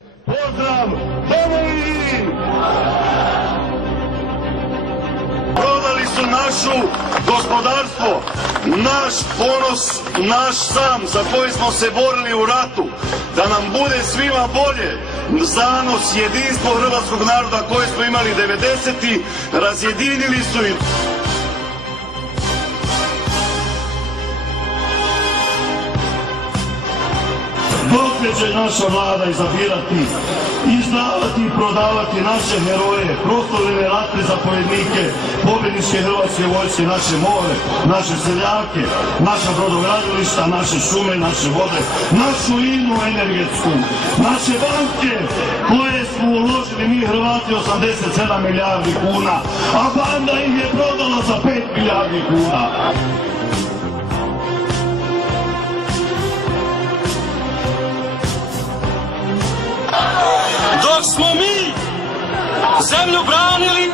Pozdrav Domovini! Prodali su našu gospodarstvo, naš ponos, naš sam za koji smo se borili u ratu, da nam bude svima bolje, zanos, jedinstvo hrvatskog naroda koje smo imali 90-ih, razjedinili su ih. Dokle će naša vlada izabirati, izdavati i prodavati naše heroje, proslavljene ratne zapovjednike, pobjedničke hrvatske vojske, naše more, naše seljake, naša brodogradilišta, naše šume, naše vode, našu INA-u energetsku, naše banke koje smo uložili mi Hrvati 87 milijardi kuna, a banda im je prodala za 5 milijardi kuna. Dok smo mi zemlju branili,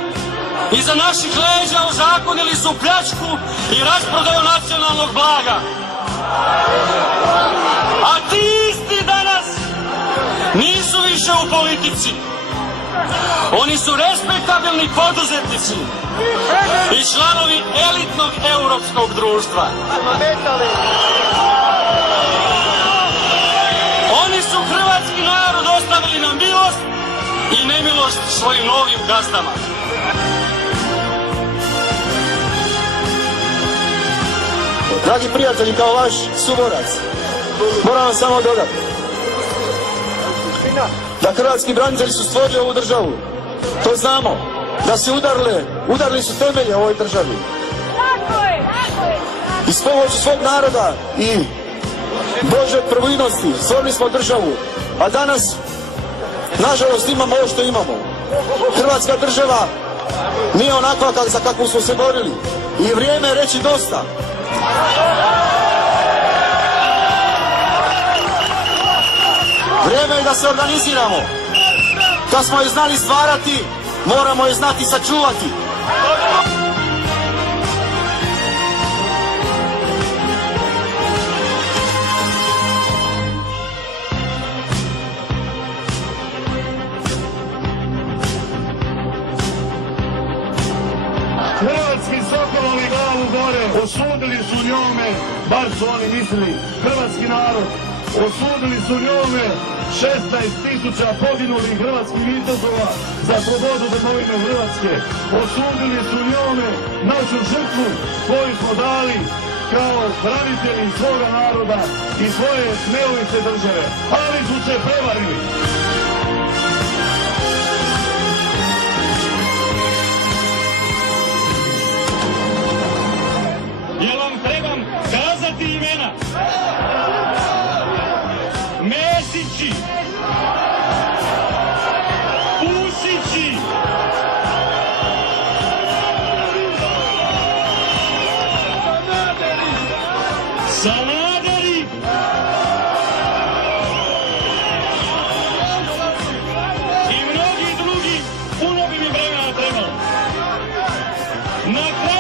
iza naših leđa ozakonili su pljačku i rasprodaju nacionalnog blaga. A ti isti danas nisu više u politici. Oni su respektabilni poduzetnici i članovi elitnog europskog društva. Oni su hrvatski narod ostavili na milost i nemilost svojim novim gazdama. Dragi prijatelji, kao vaš suborac, moram vam samo dodati da hrvatski branitelji su stvorili ovu državu. To znamo, da se udarili su temelje ovoj državi. I s pomoću svog naroda i Bože prvojnosti stvorili smo državu, a danas nažalost imamo ovo što imamo. Hrvatska država nije onakva za kakvu smo se borili i vrijeme je reći dosta. Vrijeme je da se organiziramo. Da smo je znali stvarati, moramo je znati sačuvati. Hrvatski sokolovi glavu gore, osudili su njome, bar su oni mislili, hrvatski narod, osudili su njome 16.000 poginulih hrvatskih vitezova za slobodu domovine Hrvatske. Osudili su njome našu žrtvu koju smo dali kao branitelji svoga naroda i svoje neovisne države, ali su se prevarili. Jel vam trebam kazati imena? Mesići, Pusići, Sanaderi i mnogi drugi, puno bi mi vremena trebalo. Na kraju